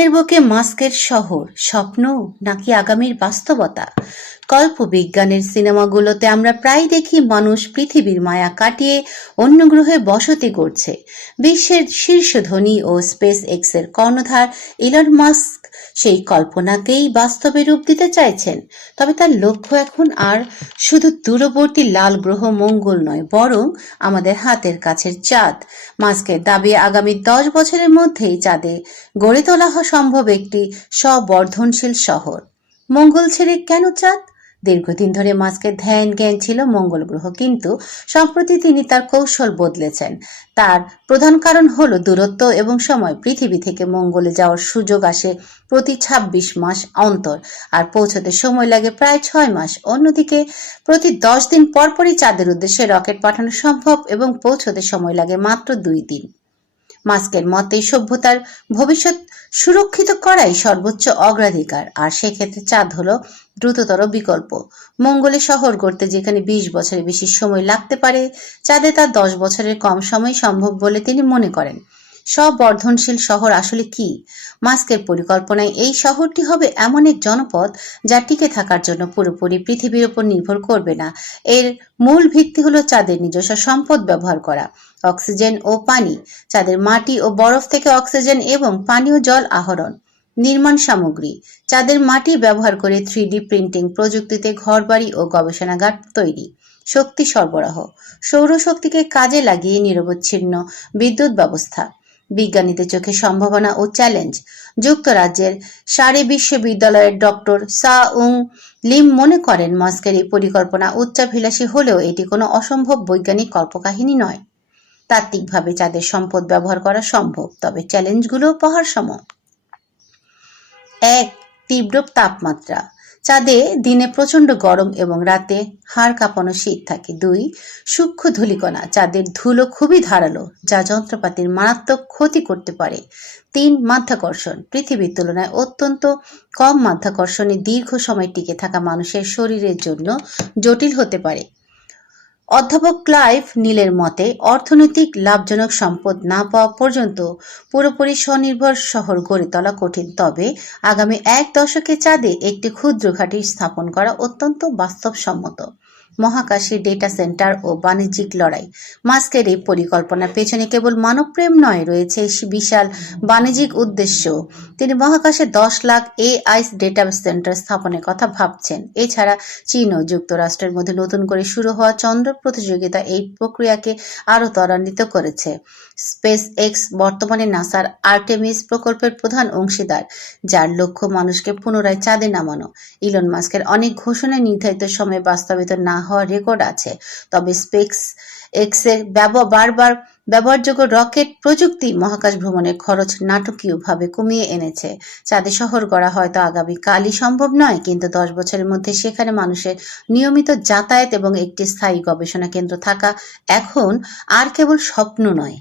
এর বুকে মাস্কের শহর স্বপ্ন নাকি আগামীর বাস্তবতা? কল্পবিজ্ঞানের সিনেমাগুলোতে আমরা প্রায় দেখি মানুষ পৃথিবীর মায়া কাটিয়ে অন্য গ্রহে বসতি করছে। বিশ্বের শীর্ষ ধনী ও স্পেস এক্সের কর্ণধার ইলন মাস্ক সেই কল্পনাকেই বাস্তবে রূপ দিতে চাইছেন। তবে তার লক্ষ্য এখন আর শুধু দূরবর্তী লাল গ্রহ মঙ্গল নয়, বরং আমাদের হাতের কাছের চাঁদ। মাস্কের দাবি আগামী 10 বছরের মধ্যেই চাঁদে গড়ে তোলা সম্ভব একটি স্ববর্ধনশীল শহর। মঙ্গল ছেড়ে কেন চাঁদ? দীর্ঘদিন ধরে মাস্কের ধ্যান জ্ঞান ছিল মঙ্গল গ্রহ, কিন্তু সম্প্রতি তিনি তার কৌশল বদলেছেন। তার প্রধান কারণ হলো দূরত্ব এবং সময়। পৃথিবী থেকে মঙ্গলে যাওয়ার সুযোগ আসে প্রতি 26 মাস অন্তর, আর পৌঁছতে সময় লাগে প্রায় 6 মাস। অন্যদিকে প্রতি 10 দিন পরপরই চাঁদের উদ্দেশ্যে রকেট পাঠানো সম্ভব এবং পৌঁছতে সময় লাগে মাত্র 2 দিন। মাস্কের মতে সভ্যতার ভবিষ্যৎ সুরক্ষিত করাই সর্বোচ্চ অগ্রাধিকার, আর সেক্ষেত্রে চাঁদ হলো দ্রুততর বিকল্প। মঙ্গলে শহর গড়তে যেখানে 20 বছরের বেশি সময় লাগতে পারে, চাঁদে তা 10 বছরের কম সময় সম্ভব বলে তিনি মনে করেন। স্ববর্ধনশীল শহর আসলে কি? মাস্কের পরিকল্পনায় এই শহরটি হবে এমন এক জনপদ যা টিকে থাকার জন্য পুরোপুরি পৃথিবীর উপর নির্ভর করবে না। এর মূল ভিত্তি হলো চাঁদের নিজস্ব সম্পদ ব্যবহার করা, অক্সিজেন ও পানি। চাঁদের মাটি ও বরফ থেকে অক্সিজেন এবং পানীয় জল আহরণ। নির্মাণ সামগ্রী: চাঁদের মাটি ব্যবহার করে 3D প্রিন্টিং প্রযুক্তিতে ঘরবাড়ি ও গবেষণাগার তৈরি। শক্তি সরবরাহ: সৌরশক্তিকে কাজে লাগিয়ে নিরবচ্ছিন্ন বিদ্যুৎ ব্যবস্থা। বিজ্ঞানীদের চোখে সম্ভাবনা ও চ্যালেঞ্জ: যুক্তরাজ্যের সারে বিশ্ববিদ্যালয়ের ডক্টর সা উং লিম মনে করেন মাস্কের এই পরিকল্পনা উচ্চাভিলাষী হলেও এটি কোনো অসম্ভব বৈজ্ঞানিক কল্পকাহিনী নয়। তাত্ত্বিকভাবে চাঁদের সম্পদ ব্যবহার করা সম্ভব, তবে চ্যালেঞ্জগুলো পাহাড়সম। 1. তীব্র তাপমাত্রা: চাঁদে দিনে প্রচণ্ড গরম এবং রাতে হাড় কাঁপানো শীত থাকে। 2. সূক্ষ্ম ধূলিকণা: চাঁদের ধুলো খুবই ধারালো, যা যন্ত্রপাতির মারাত্মক ক্ষতি করতে পারে। 3. মাধ্যাকর্ষণ: পৃথিবীর তুলনায় অত্যন্ত কম মাধ্যাকর্ষণে দীর্ঘ সময় টিকে থাকা মানুষের শরীরের জন্য জটিল হতে পারে। অধ্যাপক ক্লাইভ নীলের মতে, অর্থনৈতিক লাভজনক সম্পদ না পাওয়া পর্যন্ত পুরোপুরি স্বনির্ভর শহর গড়ে তোলা কঠিন। তবে আগামী 1 দশকে চাঁদে একটি ক্ষুদ্র ঘাঁটি স্থাপন করা অত্যন্ত বাস্তবসম্মত। মহাকাশে ডেটা সেন্টার ও বাণিজ্যিক লড়াই: মাস্কের এই পরিকল্পনার পেছনে কেবল মানবপ্রেম নয়, রয়েছে বিশাল বাণিজ্যিক উদ্দেশ্য। তিনি মহাকাশে 10 লাখ AI ডেটা সেন্টার স্থাপনের কথা ভাবছেন। এছাড়া চীন ও যুক্তরাষ্ট্রের মধ্যে নতুন করে শুরু হওয়া চন্দ্র প্রতিযোগিতা এই প্রক্রিয়াকে আরও ত্বরান্বিত করেছে। স্পেস এক্স বর্তমানে নাসার আর্টেমিস প্রকল্পের প্রধান অংশীদার, যার লক্ষ্য মানুষকে পুনরায় চাঁদে নামানো। ইলন মাস্কের অনেক ঘোষণায় নির্ধারিত সময়ে বাস্তবায়িত না হওয়ার রেকর্ড আছে, তবে স্পেস এক্সের বারবার ব্যবহারযোগ্য রকেট প্রযুক্তি মহাকাশ ভ্রমণের খরচ নাটকীয়ভাবে কমিয়ে এনেছে। চাঁদে শহর গড়া হয়তো আগামীকালই সম্ভব নয়, কিন্তু 10 বছরের মধ্যে সেখানে মানুষের নিয়মিত যাতায়াত এবং একটি স্থায়ী গবেষণা কেন্দ্র থাকা এখন আর কেবল স্বপ্ন নয়।